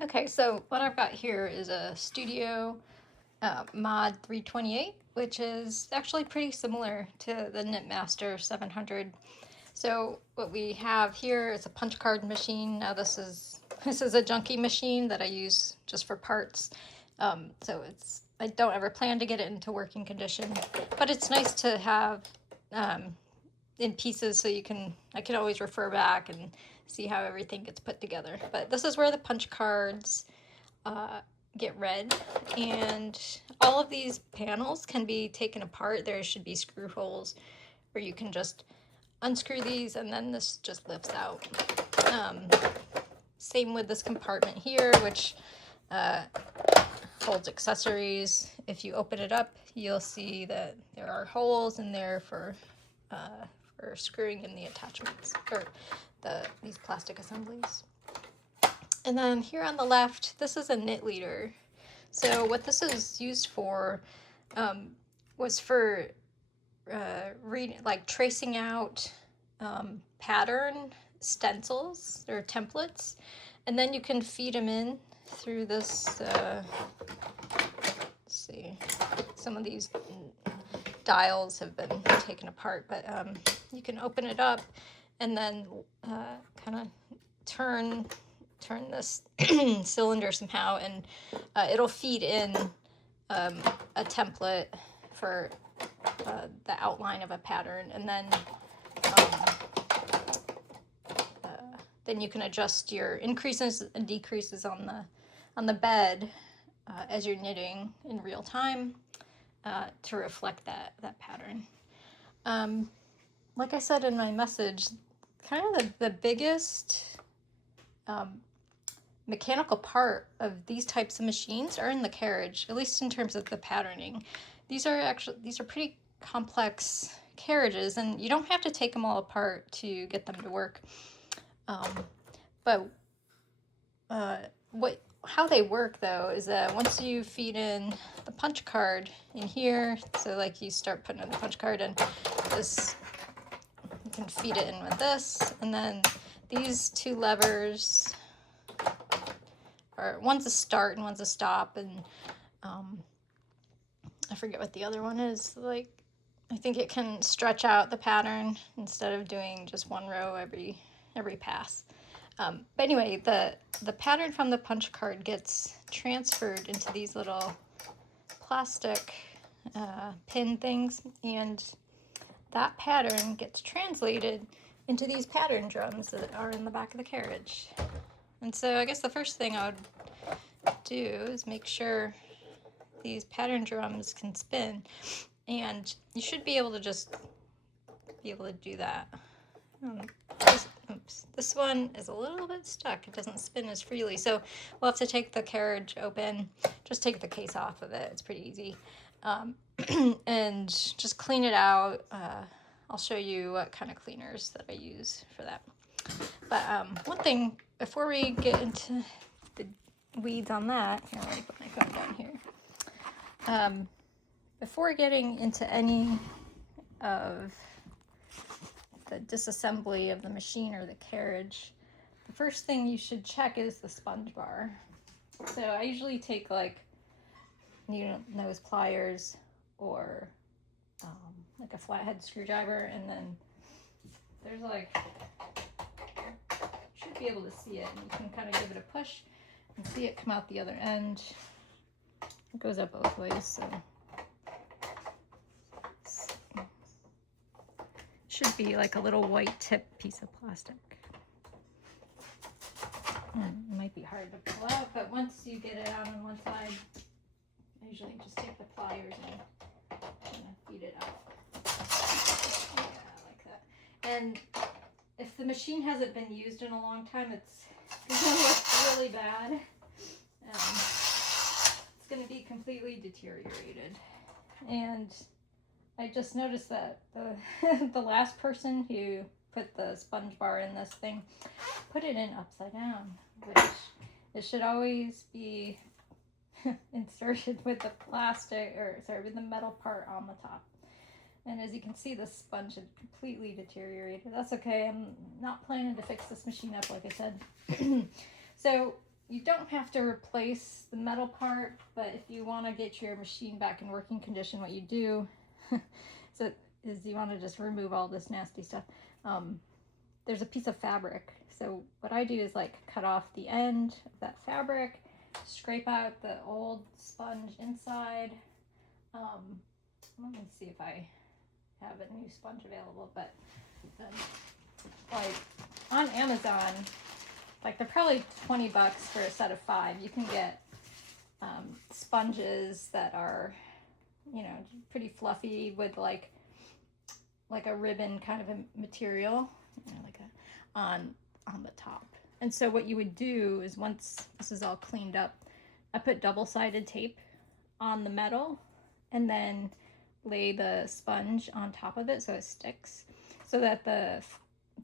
Okay, so what I've got here is a Studio Mod 328, which is actually pretty similar to the KnitMaster 700. So what we have here is a punch card machine. Now this is a junky machine that I use just for parts. So I don't ever plan to get it into working condition, but it's nice to have in pieces so I can always refer back and see how everything gets put together. But this is where the punch cards get read, and all of these panels can be taken apart. There should be screw holes where you can just unscrew these and then this just lifts out. Same with this compartment here, which holds accessories. If you open it up, you'll see that there are holes in there for screwing in the attachments or these plastic assemblies. And then here on the left, this is a knit leader. So what this is used for was for tracing out pattern stencils or templates, and then you can feed them in through this. Let's see, some of these dials have been taken apart, but you can open it up and then kind of turn this cylinder somehow, and it'll feed in a template for the outline of a pattern, and then you can adjust your increases and decreases on the bed as you're knitting in real time to reflect that pattern. Like I said in my message, kind of the biggest mechanical part of these types of machines are in the carriage, at least in terms of the patterning. These are pretty complex carriages, and you don't have to take them all apart to get them to work. But how they work though is that once you feed in the punch card in here, so like you start putting in the punch card, and this, you can feed it in with this, and then these two levers, or one's a start and one's a stop, and I forget what the other one is. Like, I think it can stretch out the pattern instead of doing just one row every pass. But anyway, the pattern from the punch card gets transferred into these little plastic pin things, and that pattern gets translated into these pattern drums that are in the back of the carriage. And so I guess the first thing I would do is make sure these pattern drums can spin, and you should be able to do that. This one is a little bit stuck. It doesn't spin as freely, so we'll have to take the carriage open, just take the case off of it. It's pretty easy. And just clean it out. I'll show you what kind of cleaners that I use for that. But one thing before we get into the weeds on that, here, let me put my phone down here. Before getting into any of the disassembly of the machine or the carriage, the first thing you should check is the sponge bar. So I usually take nose pliers or like a flathead screwdriver, and then there's should be able to see it, and you can kind of give it a push and see it come out the other end. It goes up both ways, so should be like a little white tip piece of plastic. It might be hard to pull out, but once you get it out on one side, I usually just take the pliers and feed it out. Yeah, like that. And if the machine hasn't been used in a long time, it's going to look really bad. It's going to be completely deteriorated. And I just noticed that the last person who put the sponge bar in this thing put it in upside down, which it should always be inserted with the with the metal part on the top. And as you can see, the sponge had completely deteriorated. That's okay. I'm not planning to fix this machine up, like I said. So you don't have to replace the metal part, but if you want to get your machine back in working condition, what you do so is you want to just remove all this nasty stuff. There's a piece of fabric. So what I do is like cut off the end of that fabric, scrape out the old sponge inside. Let me see if I have a new sponge available, but like on Amazon, like they're probably $20 for a set of 5. You can get sponges that are, you know, pretty fluffy with like a ribbon kind of a material, you know, like a on the top. And so what you would do is once this is all cleaned up, I put double-sided tape on the metal and then lay the sponge on top of it so it sticks, so that the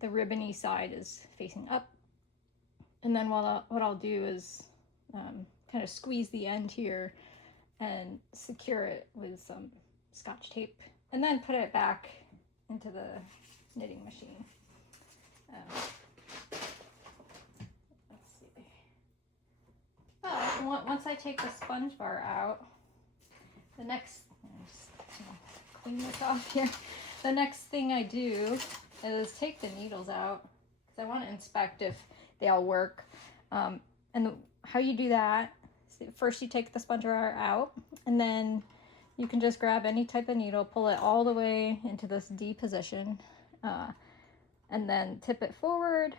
ribbony side is facing up. And then what I'll do is kind of squeeze the end here and secure it with some Scotch tape, and then put it back into the knitting machine. Let's see. Oh, once I take the sponge bar out, the next, just clean this off here. The next thing I do is take the needles out because I want to inspect if they all work. How you do that, first you take the sponge bar out, and then you can just grab any type of needle, pull it all the way into this D position, and then tip it forward,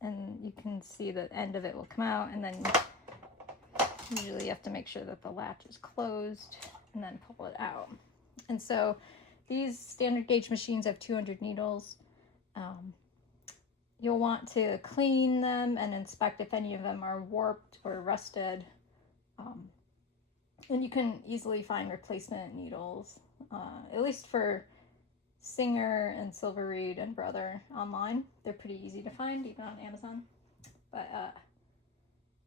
and you can see the end of it will come out, and then usually you have to make sure that the latch is closed and then pull it out. And so these standard gauge machines have 200 needles. You'll want to clean them and inspect if any of them are warped or rusted. And you can easily find replacement needles, at least for Singer and Silver Reed and Brother online. They're pretty easy to find, even on Amazon. But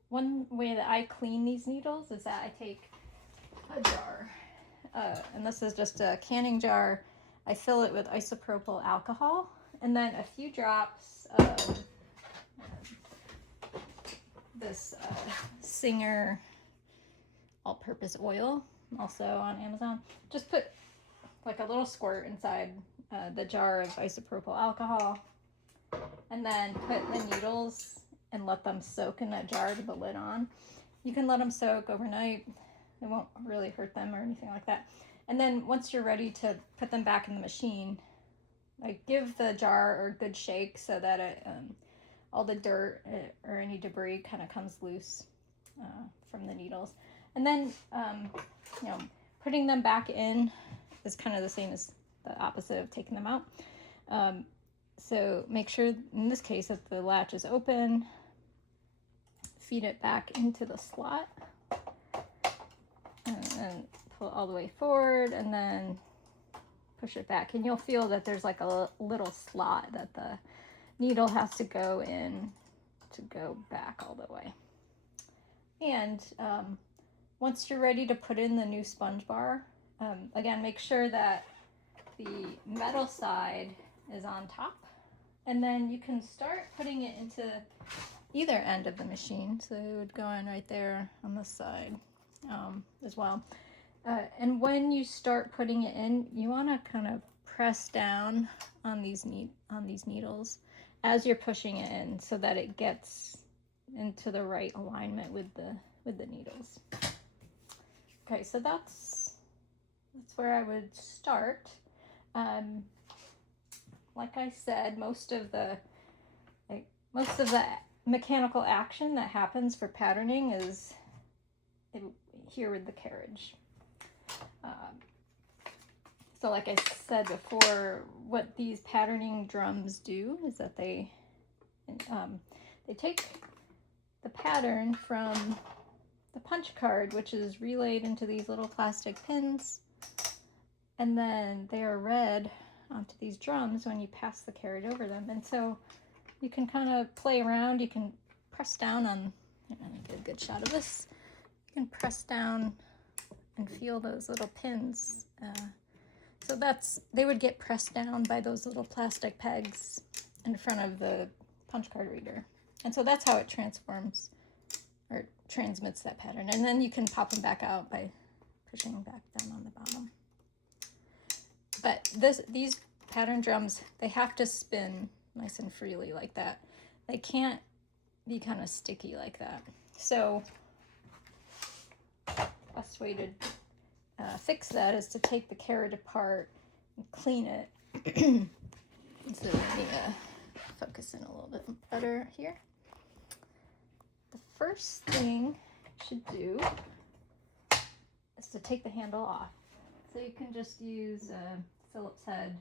one way that I clean these needles is that I take a jar, and this is just a canning jar. I fill it with isopropyl alcohol, and then a few drops of this Singer all-purpose oil, also on Amazon. Just put like a little squirt inside the jar of isopropyl alcohol, and then put the needles and let them soak in that jar with the lid on. You can let them soak overnight. It won't really hurt them or anything like that. And then once you're ready to put them back in the machine, like give the jar a good shake so that it, all the dirt or any debris kind of comes loose from the needles. And then, you know, putting them back in is kind of the same as the opposite of taking them out. So make sure, in this case, that the latch is open. Feed it back into the slot. And pull it all the way forward, and then push it back. And you'll feel that there's like a little slot that the needle has to go in to go back all the way. And once you're ready to put in the new sponge bar, again, make sure that the metal side is on top, and then you can start putting it into either end of the machine. So it would go in right there on this side as well. And when you start putting it in, you want to kind of press down on these needles as you're pushing it in, so that it gets into the right alignment with the needles. Okay, so that's where I would start. Like I said, most of the mechanical action that happens for patterning is here with the carriage. So like I said before, what these patterning drums do is that they take the pattern from the punch card, which is relayed into these little plastic pins, and then they are read onto these drums when you pass the carriage over them. And so you can kind of play around. You can press down on, I'm gonna get a good shot of this. You can press down and feel those little pins. So they would get pressed down by those little plastic pegs in front of the punch card reader. And so that's how it transforms transmits that pattern. And then you can pop them back out by pushing back down on the bottom. But these pattern drums, they have to spin nice and freely like that. They can't be kind of sticky like that. So best way to fix that is to take the carrot apart and clean it. So let me focus in a little bit better here. The first thing you should do is to take the handle off. So you can just use a Phillips head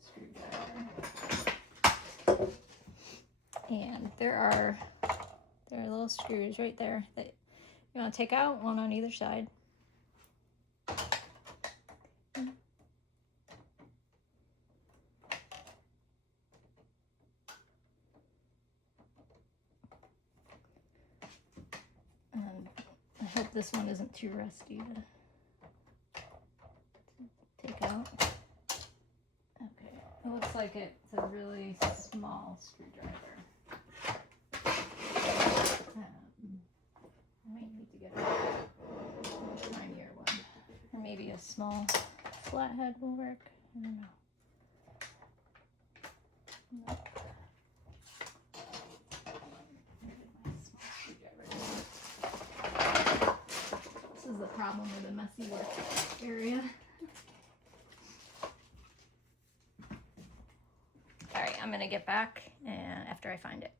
screwdriver. And there are little screws right there that you want to take out, one on either side. And I hope this one isn't too rusty to take out. Okay, it looks like it's a really small screwdriver. I might need to get a tinier one. Or maybe a small flathead will work. I don't know. Nope. This is the problem with a messy work area. All right, I'm gonna get back after I find it.